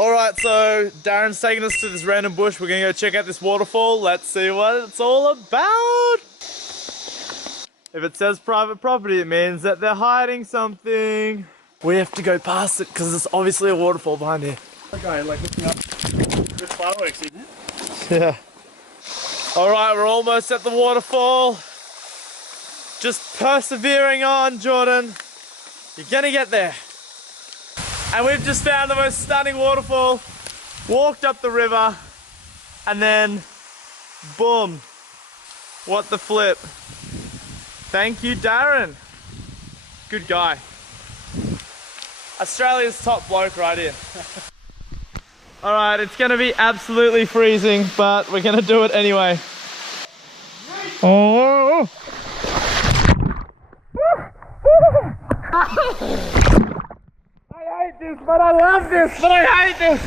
Alright, so Darren's taking us to this random bush. We're gonna go check out this waterfall. Let's see what it's all about. If it says private property, it means that they're hiding something. We have to go past it because there's obviously a waterfall behind here. Okay, like looking up. There's fireworks in there. Yeah. Alright, we're almost at the waterfall. Just persevering on, Jorden. You're gonna get there. And we've just found the most stunning waterfall, walked up the river, and then, boom. What the flip. Thank you, Darren. Good guy. Australia's top bloke right here. Alright, it's gonna be absolutely freezing, but we're gonna do it anyway. Oh! I hate this, but I love this, but I hate this!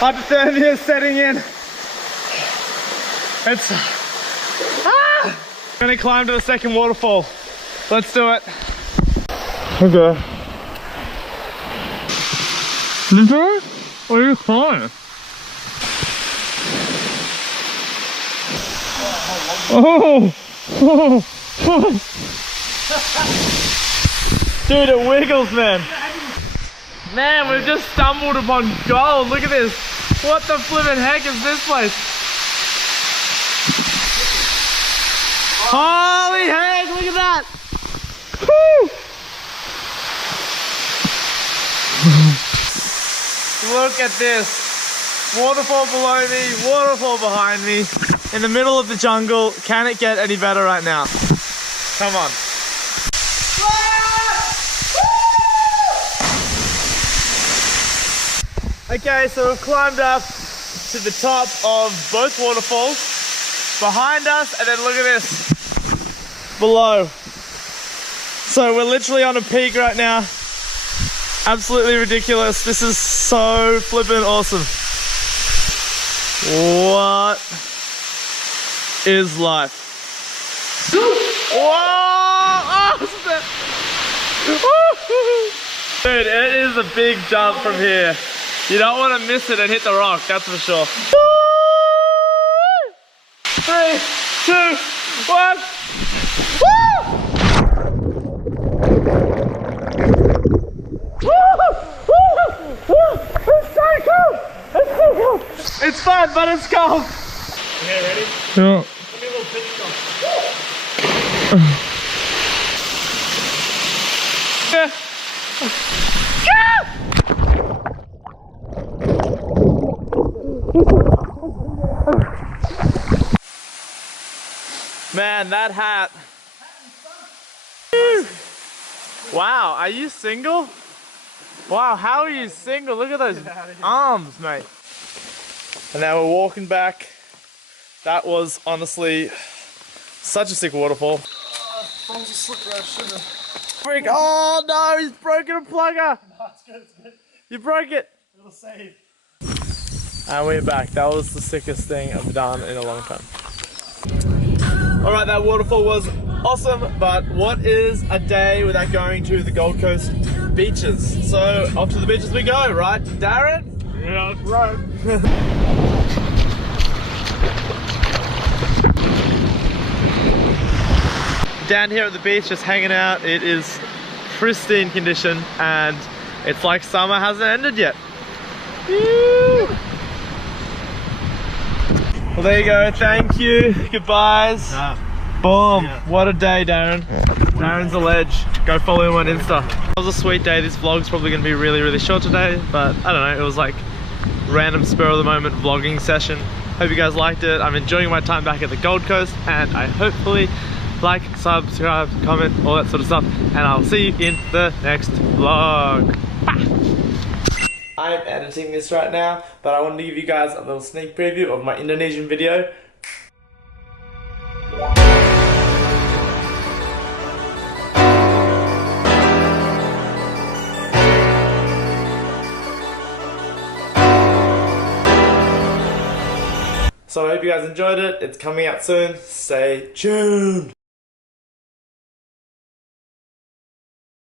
Hypothermia is setting in. It's... I'm gonna climb to the second waterfall. Let's do it. Okay. Literally? What are you climbing? Oh! Oh! Oh! Dude, it wiggles, man. Man, we've just stumbled upon gold. Look at this. What the flippin' heck is this place? Holy heck, look at that. Woo! Look at this. Waterfall below me, waterfall behind me. In the middle of the jungle. Can it get any better right now? Come on. Okay, so we've climbed up to the top of both waterfalls. Behind us, and then look at this. Below. So we're literally on a peak right now. Absolutely ridiculous. This is so flippin' awesome. What is life? Whoa! Oh, dude, it is a big jump from here. You don't want to miss it and hit the rock, that's for sure. 3, 2, 1. Woo! It's so cool! It's so cool! It's fun, but it's cold! Okay, ready? Yeah. Give me a little pit stop. Yeah. Man, that hat. Wow, are you single? Wow, how are you single? Look at those arms, mate. And now we're walking back. That was honestly such a sick waterfall. Phone's a slipper, I shouldn't. Freak! Oh no, he's broken a plugger! No, it's good, it's good. You broke it! It'll save. And we're back. That was the sickest thing I've done in a long time. Alright, that waterfall was awesome, but what is a day without going to the Gold Coast beaches? So, off to the beaches we go, right, Darren? Yeah, that's right. Down here at the beach, just hanging out. It is pristine condition, and it's like summer hasn't ended yet. Woo! Well, there you go. Thank you. Goodbyes. Boom. Yeah. What a day, Darren. Darren's a ledge. Go follow him on Insta. It was a sweet day. This vlog's probably going to be really, really short today, but I don't know. It was like random spur of the moment vlogging session. Hope you guys liked it. I'm enjoying my time back at the Gold Coast, and I hopefully like, subscribe, comment, all that sort of stuff, and I'll see you in the next vlog. Bye! I am editing this right now, but I wanted to give you guys a little sneak preview of my Indonesian video. So I hope you guys enjoyed it. It's coming out soon. Stay tuned.